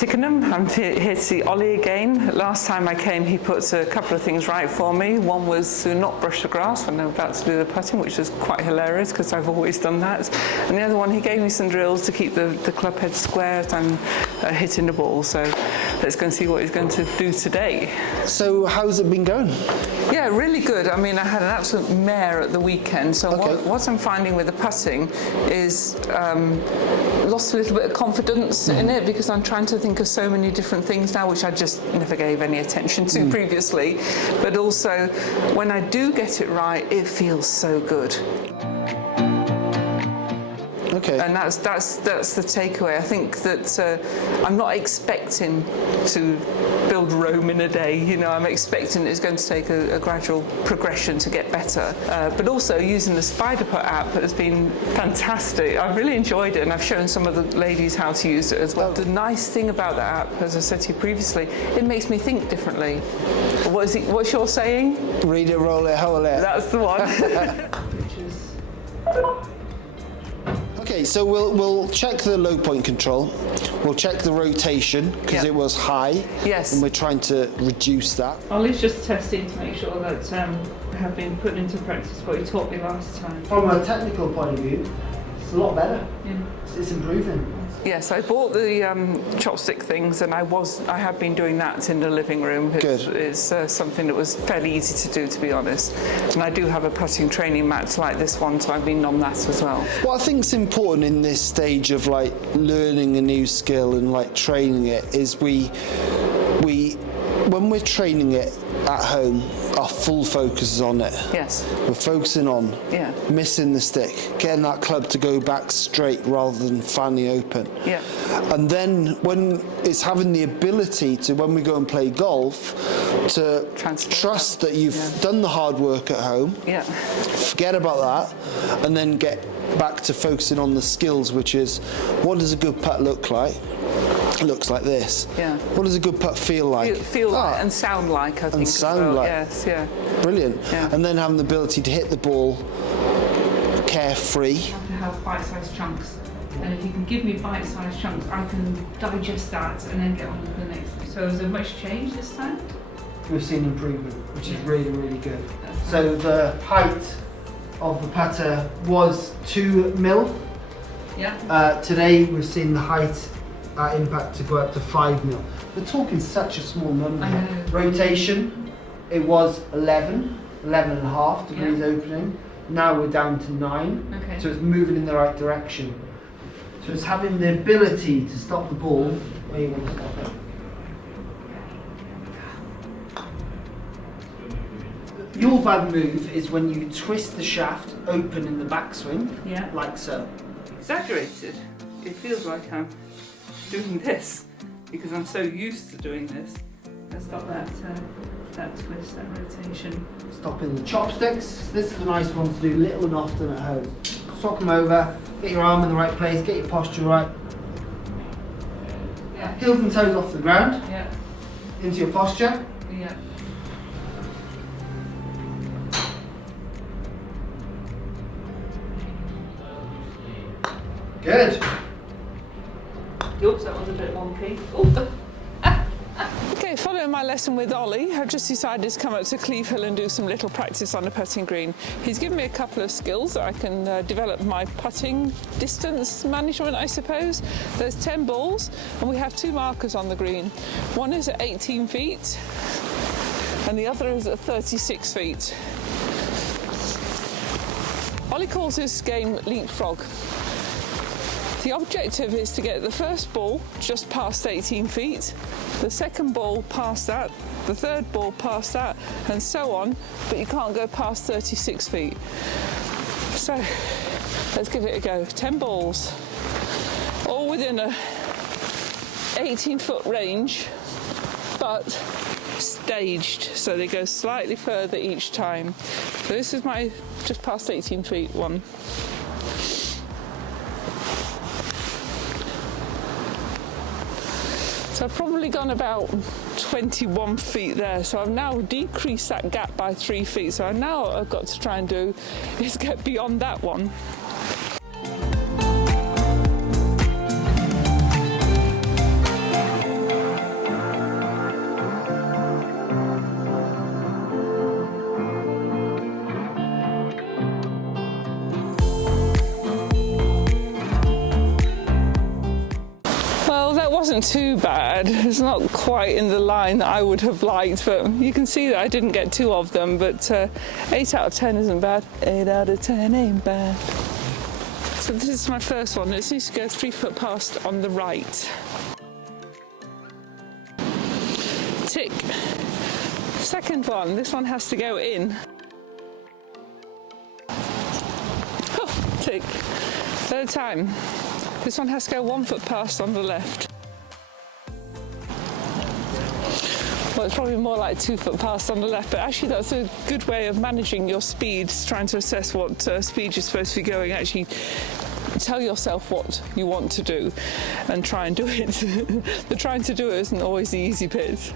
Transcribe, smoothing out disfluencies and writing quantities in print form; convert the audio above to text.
Tickenham. I'm here to see Oli again. Last time I came, he put a couple of things right for me. One was to not brush the grass when I'm about to do the putting, which was quite hilarious because I've always done that. And the other one, he gave me some drills to keep the club head square and hitting the ball. So let's go and see what he's going to do today. So how's it been going? Yeah, really good. I mean, I had an absolute mare at the weekend. So Okay. what I'm finding with the putting is lost a little bit of confidence in it because I'm trying to think of so many different things now, which I just never gave any attention to previously. But also, when I do get it right, it feels so good. Okay. And that's the takeaway. I think that I'm not expecting to build Rome in a day. You know, I'm expecting it's going to take a gradual progression to get better. But also using the Spider Putt app has been fantastic. I've really enjoyed it, and I've shown some of the ladies how to use it as well. The nice thing about the app, as I said to you previously, it makes me think differently. What's your saying? Read it, roll it, hold it. That's the one. Okay, so we'll check the low point control. We'll check the rotation because it was high. Yes. And we're trying to reduce that. Oli's just testing to make sure that I have been put into practice what he taught me last time. From a technical point of view, it's a lot better. Yeah. It's improving. Yes, I bought the chopstick things, and I have been doing that in the living room. It's something that was fairly easy to do, to be honest. And I do have a putting training mat like this one, so I've been on that as well. What I think is important in this stage of like learning a new skill and like training it is we when we're training it at home, our full focus is on it. Yes. We're focusing on missing the stick, getting that club to go back straight rather than fanny open. Yeah. And then when it's having the ability to, when we go and play golf, to trust that you've done the hard work at home, forget about that, and then get back to focusing on the skills, which is what does a good putt look like? It looks like this. Yeah. What does a good putt feel like? Feel like and sound like, I think. And sound like. Yes, yeah. Brilliant. Yeah. And then having the ability to hit the ball carefree. You have to have bite-sized chunks. And if you can give me bite-sized chunks, I can digest that and then get on to the next thing. So is there much change this time? We've seen improvement, which is really, really good. So the height of the putter was 2 mil. Yeah. Today we've seen the height at impact to go up to 5 mil. We're talking such a small number. I know. Rotation, it was 11 and a half degrees opening. Now we're down to 9. Okay. So it's moving in the right direction. So it's having the ability to stop the ball where you want to stop it. Your bad move is when you twist the shaft open in the backswing, like so. Exaggerated. It feels like I'm doing this because I'm so used to doing this. Let's stop that twist, that rotation. Stopping the chopsticks. This is a nice one to do little and often at home. Sock them over, get your arm in the right place, get your posture right. Yeah. Heels and toes off the ground, Yeah. into your posture. Yeah. Good. Oops, that was a bit wonky. Oh. Okay, following my lesson with Oli, I've just decided to come up to Cleve Hill and do some little practice on the putting green. He's given me a couple of skills that I can develop my putting distance management, I suppose. There's 10 balls, and we have 2 markers on the green. One is at 18 feet, and the other is at 36 feet. Oli calls this game leapfrog. The objective is to get the first ball just past 18 feet, the second ball past that, the third ball past that, and so on, but you can't go past 36 feet. So, let's give it a go. 10 balls, all within a 18-foot range, but staged, so they go slightly further each time. So this is my just past 18 feet one. So I've probably gone about 21 feet there. So I've now decreased that gap by 3 feet. So now what I've got to try and do is get beyond that one. wasn't too bad. It's not quite in the line that I would have liked, but you can see that I didn't get 2 of them, but 8 out of 10 isn't bad. 8 out of 10 ain't bad. So this is my first one. It needs to go 3 foot past on the right. Tick. Second one, this one has to go in. Oh, tick. Third time. This one has to go 1 foot past on the left. Well, it's probably more like 2 foot past on the left, but actually that's a good way of managing your speed, trying to assess what speed you're supposed to be going. Actually tell yourself what you want to do and try and do it. The trying to do it isn't always the easy bit.